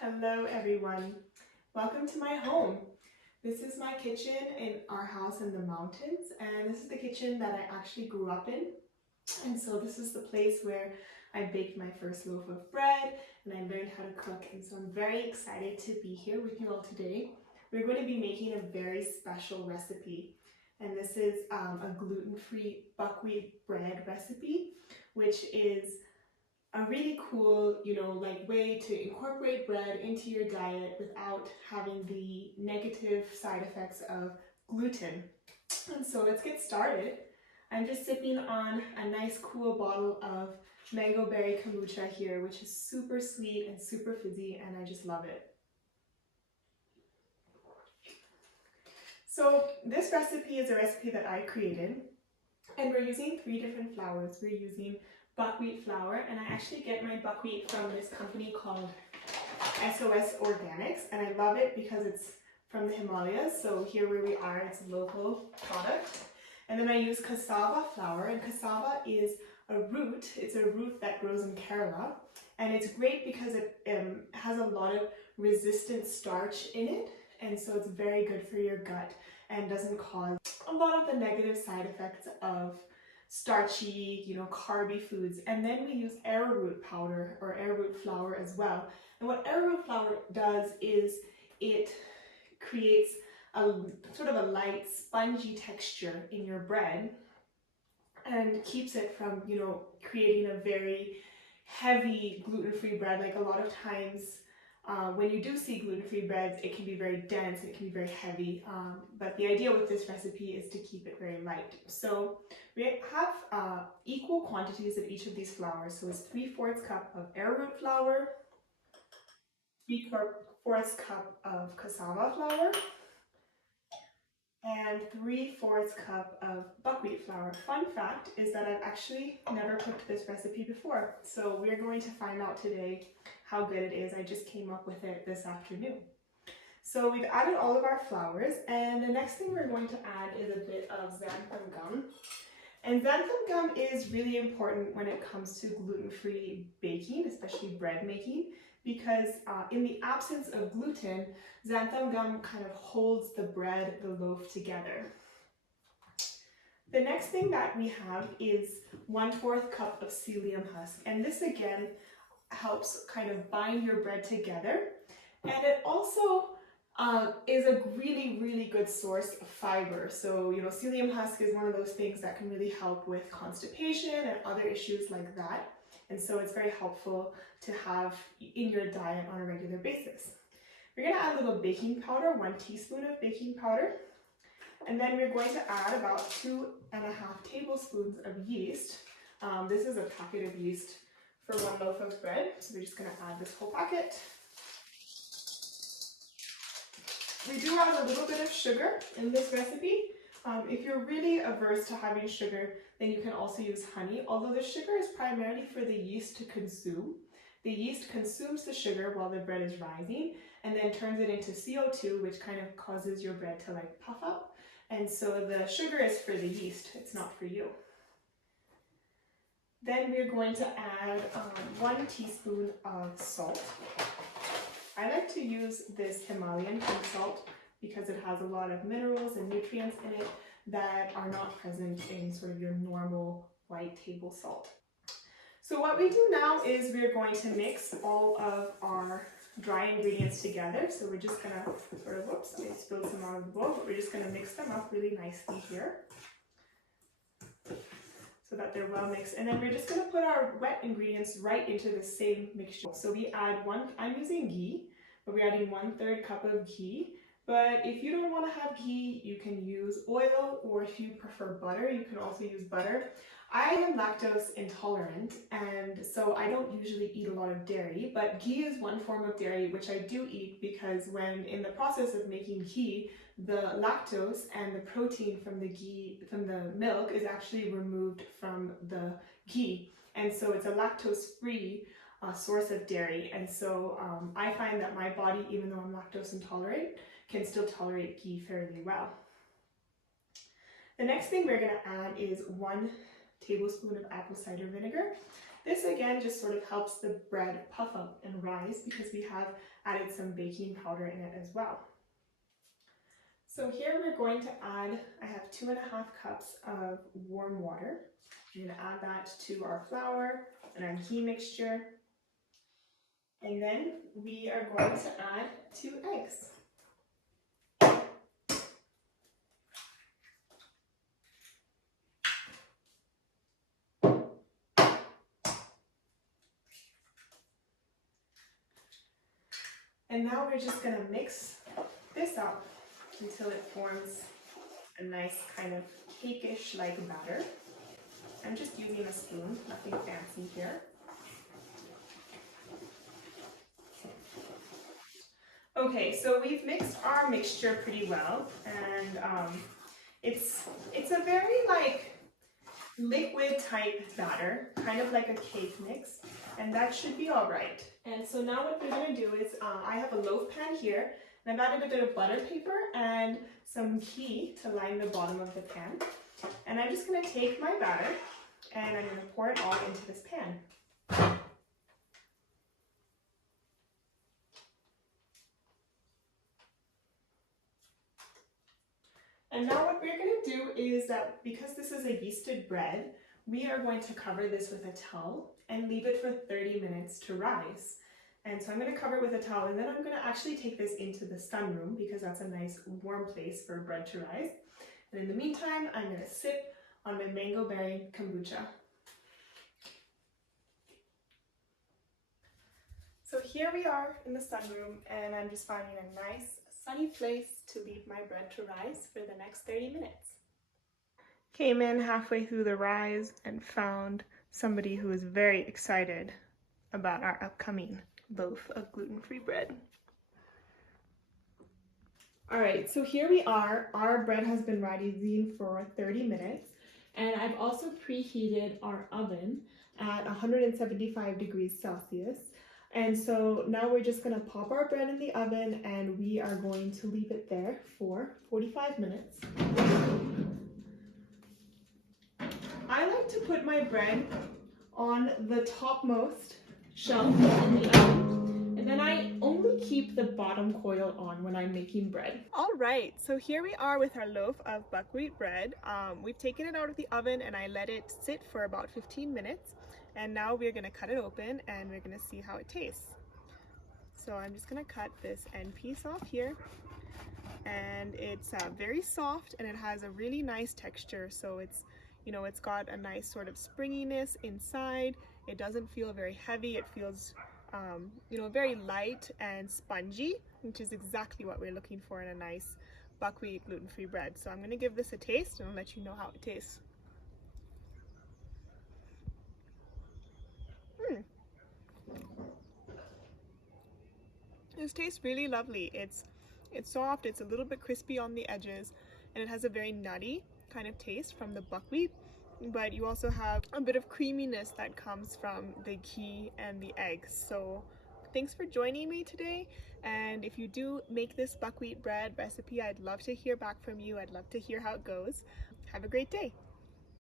Hello everyone, welcome to my home. This is my kitchen in our house in the mountains, and this is the kitchen that I actually grew up in. And so this is the place where I baked my first loaf of bread and I learned how to cook, and so I'm very excited to be here with you all today. We're going to be making a very special recipe, and this is a gluten-free buckwheat bread recipe, which is a really cool, way to incorporate bread into your diet without having the negative side effects of gluten. And so let's get started. I'm just sipping on a nice cool bottle of mango berry kombucha here, which is super sweet and super fizzy, and I just love it. So this recipe is a recipe that I created, and we're using 3 different flours. We're using buckwheat flour, and I actually get my buckwheat from this company called SOS Organics, and I love it because it's from the Himalayas. So here where we are, it's a local product. And then I use cassava flour, and cassava is a root. It's a root that grows in Kerala, and it's great because it has a lot of resistant starch in it, and so it's very good for your gut and doesn't cause a lot of the negative side effects of starchy, carby foods. And then we use arrowroot powder or arrowroot flour as well. And what arrowroot flour does is it creates a sort of a light, spongy texture in your bread and keeps it from, creating a very heavy gluten-free bread. Like a lot of times when you do see gluten-free breads, it can be very dense, it can be very heavy, but the idea with this recipe is to keep it very light. So we have equal quantities of each of these flours. So it's 3/4 cup of arrowroot flour, 3/4 cup of cassava flour, and 3/4 cup of buckwheat flour. Fun fact is that I've actually never cooked this recipe before, so we're going to find out today how good it is. I just came up with it this afternoon. So we've added all of our flours, and the next thing we're going to add is a bit of xanthan gum. And xanthan gum is really important when it comes to gluten-free baking, especially bread making, because in the absence of gluten, xanthan gum kind of holds the bread, the loaf together. The next thing that we have is 1/4 cup of Psyllium Husk, and this again helps kind of bind your bread together, and it also is a really good source of fiber. So Psyllium Husk is one of those things that can really help with constipation and other issues like that, and so it's very helpful to have in your diet on a regular basis. We're going to add a little baking powder, 1 teaspoon of baking powder, and then we're going to add about 2.5 tablespoons of yeast. This is a packet of yeast for 1 loaf of bread, so we're just going to add this whole packet. We do add a little bit of sugar in this recipe. If you're really averse to having sugar, then you can also use honey, although the sugar is primarily for the yeast to consume. The yeast consumes the sugar while the bread is rising and then turns it into CO2, which kind of causes your bread to puff up. And so the sugar is for the yeast, it's not for you. Then we're going to add 1 teaspoon of salt. I like to use this Himalayan pink salt because it has a lot of minerals and nutrients in it that are not present in sort of your normal white table salt. So what we do now is we're going to mix all of our dry ingredients together. So we're just going to sort of, whoops, I spilled some out of the bowl, but we're just going to mix them up really nicely here so that they're well mixed. And then we're just going to put our wet ingredients right into the same mixture. So we add I'm using ghee, but we're adding 1/3 cup of ghee. But if you don't want to have ghee, you can use oil, or if you prefer butter, you can also use butter. I am lactose intolerant, and so I don't usually eat a lot of dairy, but ghee is one form of dairy which I do eat, because when in the process of making ghee, the lactose and the protein from the milk is actually removed from the ghee, and so it's a lactose-free source of dairy. And so I find that my body, even though I'm lactose intolerant, can still tolerate ghee fairly well. The next thing we're going to add is 1 tablespoon of apple cider vinegar. This again just sort of helps the bread puff up and rise because we have added some baking powder in it as well. So here we're going to add, I have 2.5 cups of warm water. I'm going to add that to our flour and our ghee mixture. And then we are going to add 2 eggs. And now we're just going to mix this up until it forms a nice kind of cake-ish like batter. I'm just using a spoon, nothing fancy here. Okay, so we've mixed our mixture pretty well, and it's a very like liquid type batter, kind of like a cake mix, and that should be all right. And so now what we're going to do is I have a loaf pan here, and I've added a bit of butter paper and some ghee to line the bottom of the pan. And I'm just going to take my batter and I'm going to pour it all into this pan. And now what we're going to do is that because this is a yeasted bread, we are going to cover this with a towel and leave it for 30 minutes to rise. And so I'm going to cover it with a towel, and then I'm going to actually take this into the sunroom because that's a nice warm place for bread to rise. And in the meantime, I'm going to sip on my mango berry kombucha. So here we are in the sunroom, and I'm just finding a nice sunny place to leave my bread to rise for the next 30 minutes. Came in halfway through the rise and found somebody who is very excited about our upcoming loaf of gluten-free bread. All right, so here we are. Our bread has been rising for 30 minutes, and I've also preheated our oven at 175 degrees Celsius. And so now we're just gonna pop our bread in the oven, and we are going to leave it there for 45 minutes. I like to put my bread on the topmost shelf in the oven, and then I only keep the bottom coil on when I'm making bread. All right, so here we are with our loaf of buckwheat bread. We've taken it out of the oven and I let it sit for about 15 minutes. And now we're gonna cut it open and we're gonna see how it tastes. So I'm just gonna cut this end piece off here. And it's very soft and it has a really nice texture. So it's, you know, it's got a nice sort of springiness inside. It doesn't feel very heavy. It feels, you know, very light and spongy, which is exactly what we're looking for in a nice buckwheat gluten-free bread. So I'm gonna give this a taste and I'll let you know how it tastes. This tastes really lovely. It's soft, it's a little bit crispy on the edges, and it has a very nutty kind of taste from the buckwheat, but you also have a bit of creaminess that comes from the ghee and the eggs. So thanks for joining me today, and if you do make this buckwheat bread recipe, I'd love to hear back from you. I'd love to hear how it goes. Have a great day.